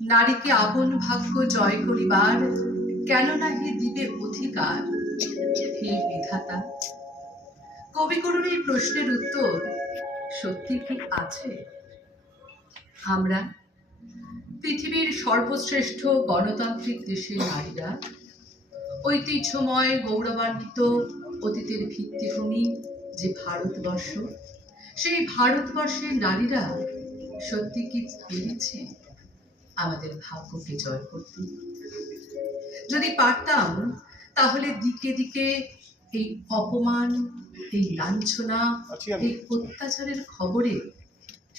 নারীকে আপন ভাগ্য জয় করিবার কেন নাহি দিবে অধিকার? হে বিধাতা, কবিগুরুর এই প্রশ্নের উত্তর সত্যি কি আছে? আমরা পৃথিবীর সর্বশ্রেষ্ঠ গণতান্ত্রিক দেশের নারীরা, ঐতিহ্যময় গৌরবান্বিত অতীতের ভিত্তিভূমি যে ভারতবর্ষ, সেই ভারতবর্ষের নারীরা সত্যি কি পেরেছে আমাদের ভাগ্যকে জয় করতে? যদি পারতাম, তাহলে দিকে দিকে এই অপমান, এই লাঞ্ছনা, এই অত্যাচারের খবরে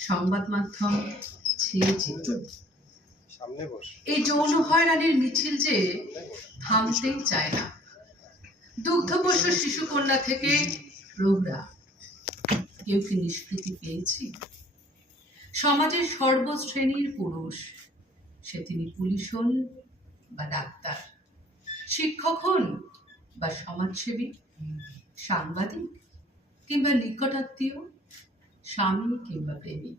সংবাদ মাধ্যম ছেয়ে যেত। এই যৌন হয়রানির মিছিল যে থামতেই চায় না। দুগ্ধপোষ্য শিশুকন্যা থেকে প্রৌঢ়া, কেউ কি নিষ্কৃতি পেয়েছি? সমাজের সর্বশ্রেণীর পুরুষ, সে তিনি পুলিশ হন বা ডাক্তার, শিক্ষক হন বা সমাজসেবী, সাংবাদিক কিংবা নিকটাত্মীয়, স্বামী কিংবা প্রেমিক,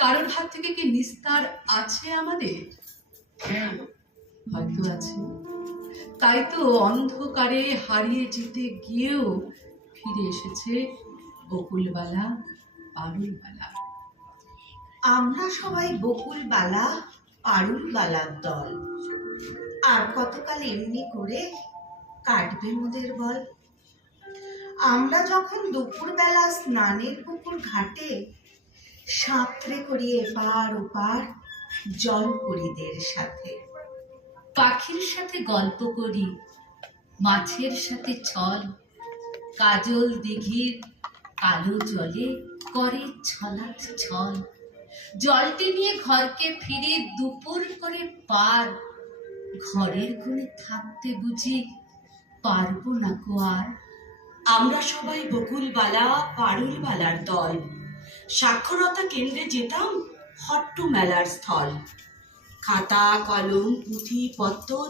কারোর হাত থেকে কি নিস্তার আছে আমাদের? হয়তো আছে। তাই তো অন্ধকারে হারিয়ে যেতে গিয়েও ফিরে এসেছে বকুলবালা, পারুলবালা। আমরা সবাই বকুলবালা, পারুলবালার দল। আর কতকাল এমনি করে কাটবে মোদের বল? আমরা যখন দুপুরবেলা স্নানের পুকুর ঘাটে সাঁতরে করি এপার ওপার জলপরীদের সাথে, পাখির সাথে গল্প করি, মাছের সাথে ছল, কাজল দিঘির কালো জলে করে ছলাৎ ছল, জলটি নিয়ে ঘরকে ফিরে দুপুর করে পার, ঘরের কোণে থাকতে বুঝি পারবো না কো আর। আমরা সবাই বকুলবালা, পারুলবালার দল। সাক্ষরতা কেন্দ্রে যেতাম হট্ট মেলার স্থল। খাতা কলম পুঁথি পত্তর,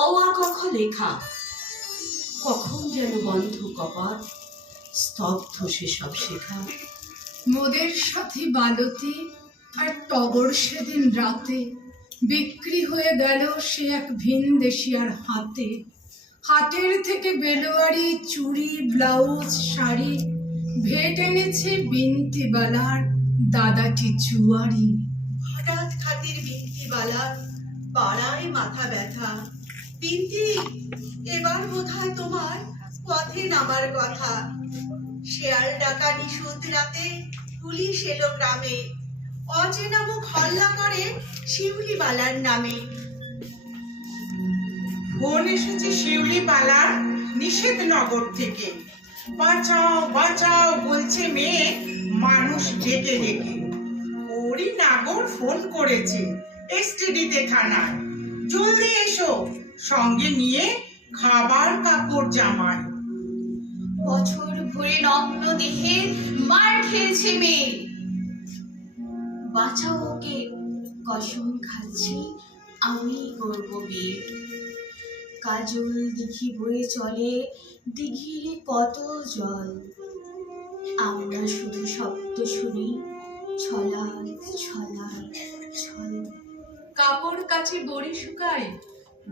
অ আ ক খ লেখা, কখন যেন বন্ধ কপাট, স্তব্ধ সেসব শেখা। মোদের সাথী বালতি আর টগর সেদিন রাতে বিক্রি হয়ে গেল সে এক ভিনদেশিয়ার হাতে। হাটের থেকে বেলোয়ারি চুড়ি, ব্লাউজ, শাড়ি ভেট এনেছে বিনতিবালার দাদাটি জুয়ারি। হঠাৎ খাতির বিনতিবালার পাড়ায় মাথা ব্যথা। বিনতি, এবার বোধহয় তোমার পথে নামার কথা। শেয়াল ডাকা নিশুত রাতে পুলিশ এলো গ্রামে, অচেনা মুখ হল্লা করে শিউলিবালার নামে। ফোন এসেছে শিউলিবালার নিষেধনগর থেকে। বাঁচাও বাঁচাও বলছে মেয়ে মানুষ ডেকে ডেকে। ওরই নাগর ফোন করেছে এসটিডিতে থানায়, জলদি এসো, সঙ্গে নিয়ে খাবার কাপড় জামাই। বছর ভরে নগ্ন দেহে মার খেয়েছে মেয়ে, বাঁচাও ওকে, কসম খাচ্ছি আমি করব বিয়ে। কাজল দিঘি বয়ে চলে, দিঘির কত জল, আমরা শুধু শব্দ শুনি ছলা ছলা ছল। কাপড় কাচি বড়ি শুকাই,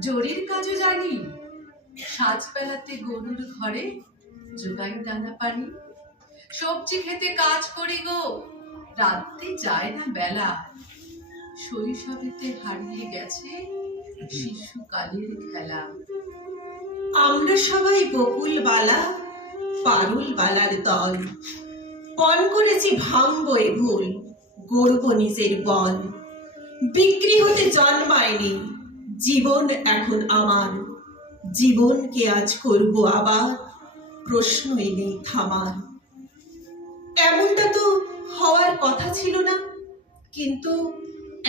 জরির কাজও জানি, সাজ বেলাতে গরুর ঘরে জোগাই দানা পানি। সবজি খেতে কাজ করি গো, রাত্রি যায় না বেলা, শৈশবেতে হারিয়ে গেছে শিশুকালের খেলা। আমরা সবাই বকুলবালা, পারুলবালার দল। পণ করেছি ভাঙবো এ ভুল, গড়ব নিজের বল। বিক্রি হতে জন্মায়নি, জীবন এখন আমার। জীবনকে আজ করব আবার, প্রশ্নই নেই থামার। এমনটা তো হওয়ার কথা ছিল না, কিন্তু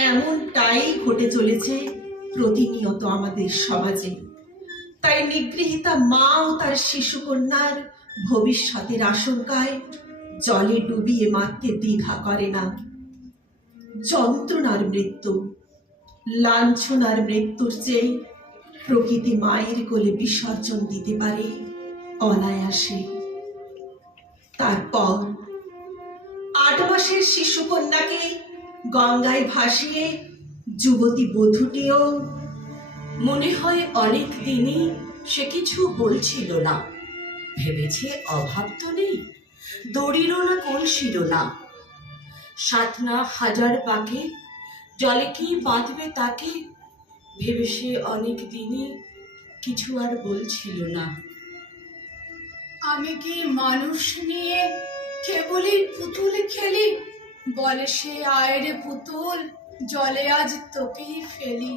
এমনটাই ঘটে চলেছে প্রতিনিয়ত আমাদের সমাজে। তাই নিগৃহীতা মা ও তার শিশুকন্যার ভবিষ্যতের আশঙ্কায় জলে ডুবিয়ে মারতে দ্বিধা করে না। যন্ত্রণার মৃত্যু, লাঞ্ছনার মৃত্যুর চেয়ে প্রকৃতি মায়ের কোলে বিসর্জন দিতে পারে অনায়াসে। তারপর 8 মাসের শিশুকন্যাকে গঙ্গায় ভাসিয়ে যুবতী বধূটিও মনে হয় অনেক দিনই সে কিছু বলছিল না, ভেবেছে অভাব তো নেই, দড়িরও না কলসিরও না। 7 না 1000 পাকে জলে কি বাঁধবে তাকে, ভেবে সে অনেক দিনই কিছু আর বলছিল না। আমি কি মানুষ নিয়ে কেবলই পুতুল খেলি, বলে সে আয়রে পুতুল, জলে আজ তোকেই ফেলি।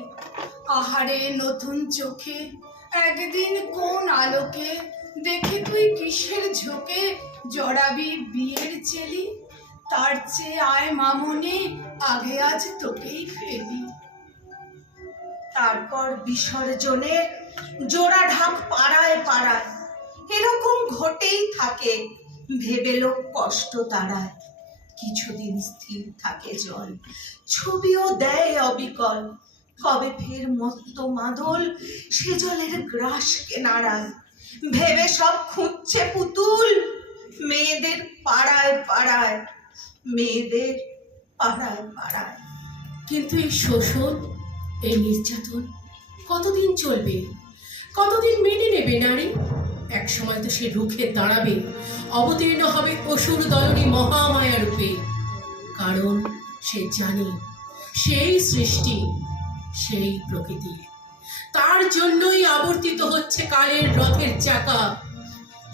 আহারে নতুন চোখে একদিন কোন আলোকে, দেখে তুই কিসের ঝোঁকে জড়াবি বিয়ের চেলি, তার চেয়ে আয় মামুনি আগে আজ তোকেই ফেলি। তারপর বিসর্জনের জোড়া ঢাক পাড়ায় পাড়ায় এরকম ঘটেই থাকে, ভেবে লোক কষ্ট তাড়ায়। কিছুদিন স্থির থাকে জল, ছবিও দেয় অবিকল, কবে ফের মত্ত মাদল সে জলের গ্রাস কেনারায়। ভেবে সব খুঁজছে পুতুল মেয়েদের পাড়ায় পাড়ায়, মেয়েদের পাড়ায় পাড়ায়। কিন্তু এই শোষণ, এই নির্যাতন কতদিন চলবে, কতদিন মেনে নেবে নারী? এক সময় তো সে রুখে দাঁড়াবে, অবতীর্ণ হবে অসুর দলনী মহামায়া রূপে। কারণ সে জানে সেই সৃষ্টি, সেই প্রকৃতি, তার জন্যই আবর্তিত হচ্ছে কালের রথের চাকা।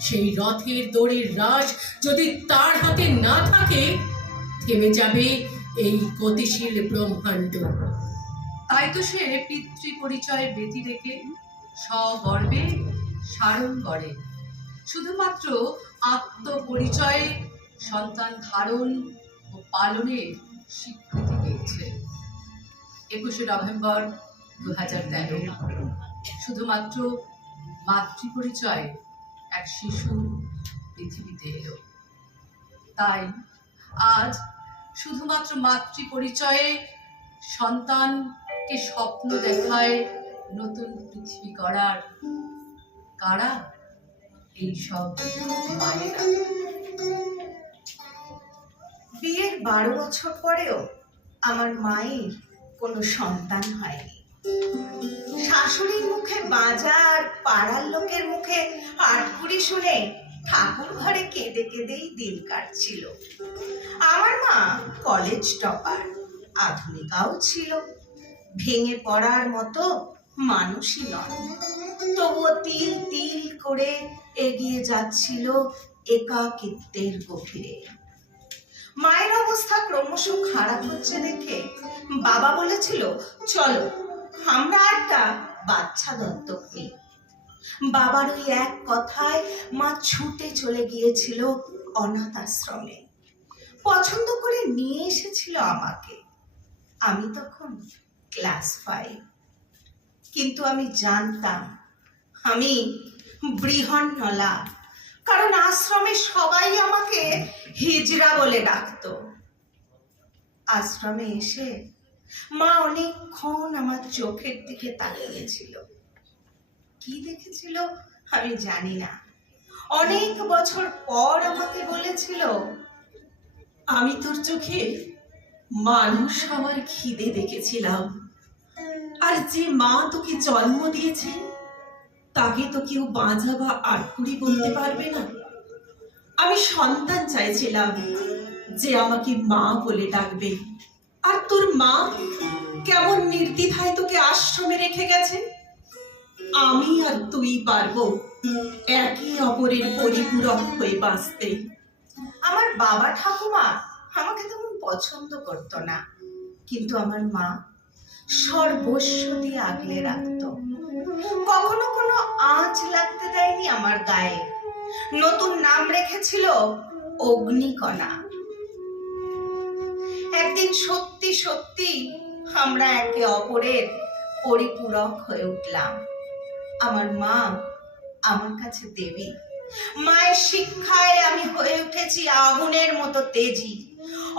সেই রথের দড়ির রাশ যদি তার হাতে না থাকে, থেমে যাবে এই গতিশীল ব্রহ্মাণ্ড। তাই তো সে পিতৃ পরিচয় ব্যতি রেখে স্বগর্বে সারণ করে, শুধুমাত্র আত্মপরিচয়ে সন্তান ধারণ ও পালনের স্বীকৃতি পেয়েছে। 21শে নভেম্বর 2013 শুধুমাত্র মাতৃপরিচয় এক শিশু পৃথিবীতে এলো। তাই আজ শুধুমাত্র মাতৃপরিচয়ে সন্তানকে স্বপ্ন দেখায় নতুন পৃথিবী গড়ার। কারা? এই সব মায়েরা। বিয়ের 12 বছর পরেও আমার মায়ের কোনো সন্তান হয়নি। শাশুড়ির মুখে বাজা আর পাড়ার লোকের মুখে আটকুড়ি শুনে ঠাকুর ঘরে কেঁদে কেঁদেই দিন কাটছিল। আমার মা কলেজ টপার, আধুনিকাও ছিল, ভেঙে পড়ার মতো মানুষই নয়, তবুও তিল তিল করে এগিয়ে যাচ্ছিল একাকিত্বের গভীরে। মায়ের অবস্থা ক্রমশ খারাপ হচ্ছে দেখে বাবা বলেছিল, চলো আমরা একটা বাচ্চা দত্তক নিই। বাবার ওই এক কথায় মা ছুটে চলে গিয়েছিল অনাথ আশ্রমে। পছন্দ করে নিয়ে এসেছিল আমাকে। আমি তখন ক্লাস 5, কিন্তু আমি জানতাম আমি বৃহন্নলা, কারণ আশ্রমে সবাই আমাকে হিজড়া বলে ডাকতো। আশ্রমে এসে মা অনেকক্ষণ আমার চোখের দিকে তাকিয়েছিল। কি দেখেছিল আমি জানি না। অনেক বছর পর আমাকে বলেছিল, আমি তোর চোখে মানুষ হওয়ার খিদে দেখেছিলাম, আর যে মা তোকে জন্ম দিয়েছে তাকে তো কেউ বাঁধা বা আটকুড়ি বলতে পারবে না। আমি সন্তান চাইছিলাম যে আমাকে মা বলে ডাকবে, আর তোর মা কেমন নির্দ্বিধায় তোকে আশ্রমে রেখে গেছে। আমি আর তুই পারবো একে অপরের পরিপূরক হয়ে বাঁচতে। আমার বাবা ঠাকুমা আমাকে তেমন পছন্দ করতো না, কিন্তু আমার মা সর্বস্ব দিয়ে আগলে রাখতো। কখনো কোনো আঁচ লাগতে দেয়নি আমার গায়ে। নতুন নাম রেখেছিল অগ্নিকণা। একদিন সত্যি সত্যি আমরা একে অপরের পরিপূরক হয়ে উঠলাম। আমার মা আমার কাছে দেবী। মায়ের শিক্ষায় আমি হয়ে উঠেছি আগুনের মতো তেজি।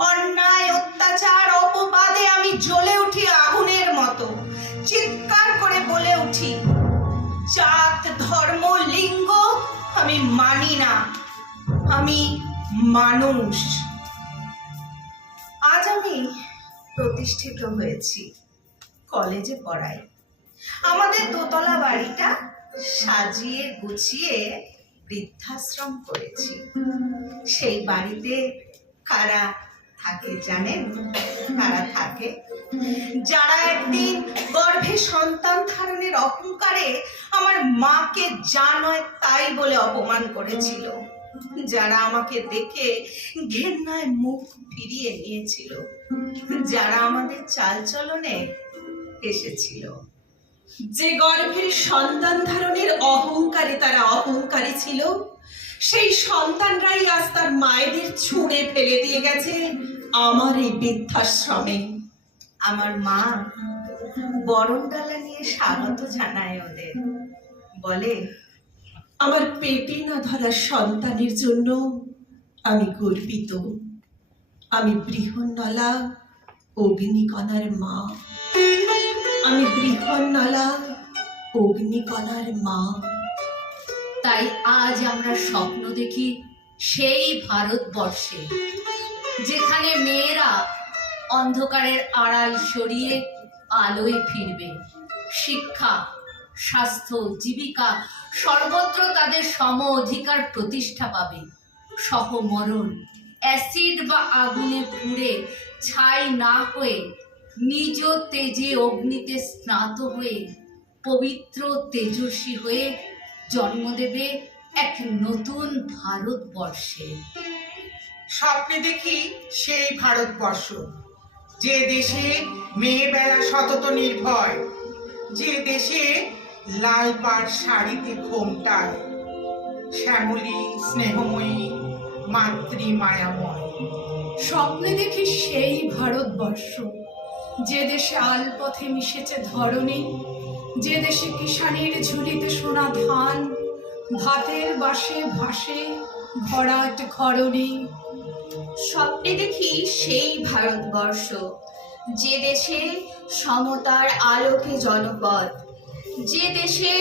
অন্যায় অত্যাচার অপবাদে আমি জ্বলে উঠি আগুনের মতো। চিৎকার করে বলে উঠি, জাত ধর্ম লিঙ্গ আমি মানি না, আমি মানুষ। আজ আমি প্রতিষ্ঠিত হয়েছি, কলেজে পড়াই। আমাদের দোতলা বাড়িটা সাজিয়ে গুছিয়ে বৃদ্ধাশ্রম করেছি। সেই বাড়িতে কারা থাকে জানেন? কারা থাকে? যারা একদিন গর্ভে সন্তান ধারণের অহংকারে আমার মাকে যা নয় তাই বলে অপমান করেছিল, যারা আমাকে দেখে ঘেন্নায় মুখ ফিরিয়ে নিয়েছিল, যারা আমাদের চালচলনে এসেছিল। যে গর্ভের সন্তান ধারণের অহংকারে তারা অহংকারী ছিল, সেই সন্তানরাই আজ তার মায়েদের ছুঁড়ে ফেলে দিয়ে গেছে আমার এই বৃদ্ধাশ্রমে। আমার মা বরণডালা নিয়ে স্বাগত জানায় ওদের, বলে, আমার পেটে না ধরা সন্তানের জন্য আমি গর্বিত। আমি বৃহন্নলা অগ্নিকণার মা। আমি বৃহন্নলা অগ্নিকণার মা। তাই আজ আমরা স্বপ্ন দেখি সেই ভারতবর্ষে, যেখানে মেয়েরা অন্ধকারের আড়াল সরিয়ে আলোয় ফিরবে। শিক্ষা, স্বাস্থ্য, জীবিকা সর্বত্র তাদের সম অধিকার প্রতিষ্ঠা পাবে। সহমরণ, অ্যাসিড বা আগুনে পুড়ে ছাই না হয়ে নিজ তেজে অগ্নিতে স্নাত হয়ে পবিত্র তেজস্বী হয়ে জন্ম দেবে এক নতুন ভারতবর্ষে। স্বপ্নে দেখি সেই ভারতবর্ষ, যে দেশে মেয়েবেলা সতত নির্ভয়, যে দেশে লাল পাড় শাড়িতে ঘোমটায় শ্যামলী স্নেহময়ী মাতৃ মায়াময়। স্বপ্নে দেখি সেই ভারতবর্ষ, যে দেশে আলপথে মিশেছে ধরণী, যে দেশে কিষানের ঝুলিতে সোনা ধান, ভাতের বাসে ভাসে ভরাট ঘরণী। স্বপ্নে দেখি সেই ভারতবর্ষ, যে দেশে সমতার আলোকে জনপদ, যে দেশে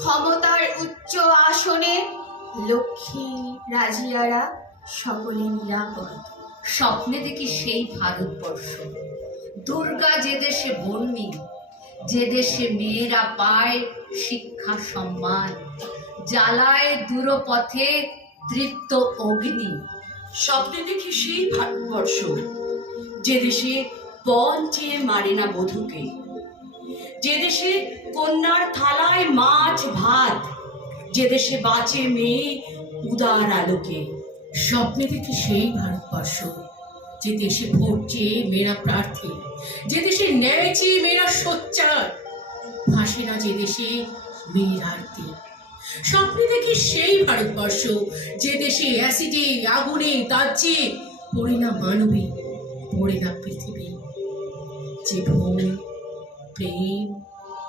ক্ষমতার উচ্চ আসনে লক্ষ্মী রাজিয়ারা সকলে নিরাপদ। স্বপ্নে দেখি সেই ভারতবর্ষ, দুর্গা যে দেশে বন্যী, যে দেশে মেয়েরা পায় শিক্ষা সম্মান, জ্বালায় দূরপথে তৃপ্ত অগ্নি। স্বপ্নে দেখি সেই ভারতবর্ষ, যে দেশে বন চেয়ে মারে না বধূকে, যে দেশে কন্যার থালায় মাছ ভাত, যে দেশে বাঁচে মেয়ে উদার আলোকে। স্বপ্নে দেখি সেই ভারতবর্ষ, যে দেশে ভোট চেয়ে মেয়েরা প্রার্থী, যে দেশে ন্যায় চেয়ে মেয়েরা সোচ্চার, ভাসে না যে দেশে মেয়ের আরতি। স্বপ্নে দেখি সেই ভারতবর্ষ, যে দেশে অ্যাসিডে আগুনে দাহ্যে পড়ে না মানবী, পড়ে না পৃথিবী, যে ভূমি প্রেম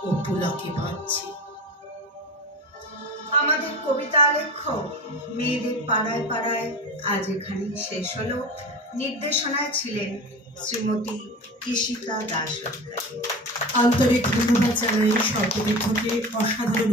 ও পুলকে বাঁধছে। আমাদের কবিতা আলেখ্য মেয়েদের পাড়ায় পাড়ায় আজ এখানেই শেষ হলো। নির্দেশনায় ছিলেন শ্রীমতী কৃষিকা দাস। আন্তরিক ধন্যবাদ জানাই সর্বদিক থেকে অসাধারণ